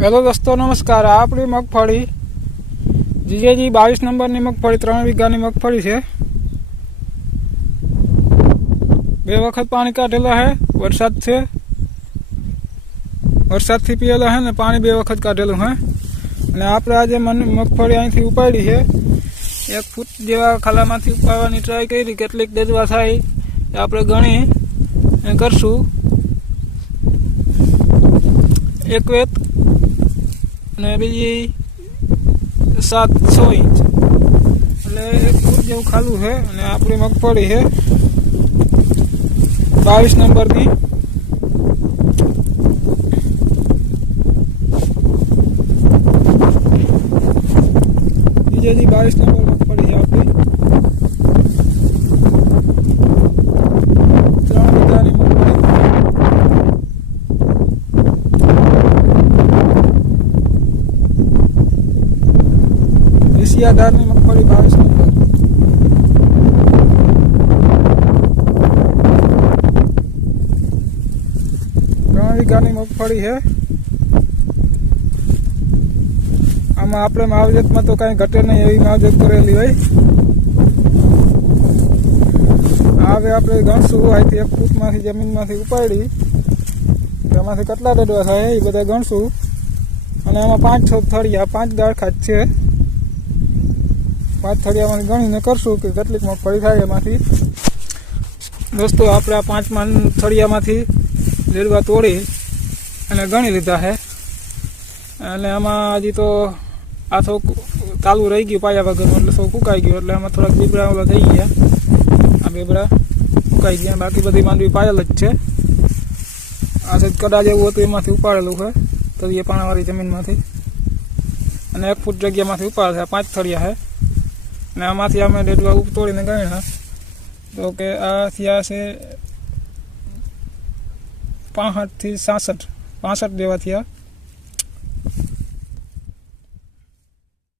Hello દોસ્તો, નમસ્કાર. આપણી મગફળી. જીજેજી બાવીસ નંબરની મગફળી, ત્રણ વીઘાની મગફળી છે. બે વખત પાણી કાઢેલા હે, વરસાદ છે. વરસાદથી પીએલા હે ને પાણી બે વખત કાઢેલું હે. અને આપણે આજે મન, મગફળી અહીંથી ઉપાડી છે. એક ફૂટ જેવા ખાલામાંથી ઉપાડવાની ટ્રાય કરી, કેટલીક દેજવા થાય એ આપણે ગણી કરશું. એક વેત અને બીજી સાત છ ઇંચ. એટલે ફૂટ જેવું ખાલું છે અને આપણી મગફળી છે. બાવીસ નંબરની. બીજેજી બાવીસ નંબર મગફળી છે આપણી ત્રણ વીઘાની મગફળી એશિયાદારની મગફળી બાવીસ નંબર ત્રણ વીઘાની મગફળી છે. આમાં આપણે માવજતમાં તો કાંઈ ઘટે નહીં એવી માવજત કરેલી હોય. હવે આપણે ગણશું અહીંથી એક ફૂટમાંથી જમીનમાંથી ઉપાડી. એમાંથી કેટલા ડડવા થાય એ બધા ગણશું અને એમાં પાંચ છ થળિયા, પાંચ દાળખા છે. પાંચ થળિયામાંથી ગણીને કરશું કે કેટલીક મગફળી થાય એમાંથી. દોસ્તો આપણે આ પાંચ માન થળિયામાંથી લીલવા તોડી અને ગણી લીધા છે અને આમાં હજી તો આ થોક તાલું રહી ગયું પાયા વગરનું, એટલે સૌ કુકાઈ ગયું, એટલે આમાં થોડાક બીબડા ઓલા થઈ ગયા. આ બીબડા કુકાઈ ગયા, બાકી બધી માંડવી પાયેલ જ છે. આ સાઈડ કદાચ એવું હતું એમાંથી ઉપાડેલું છે તો એ પાણાવાળી જમીનમાંથી. અને એક ફૂટ જગ્યામાંથી ઉપાડે છે પાંચ થળિયા છે અને આમાંથી અમે ડેડવા ઉપતોડીને ગણ્યા તો કે આ થયા છે પાંસઠથી સાસઠ. પાસઠ જેવા થયા.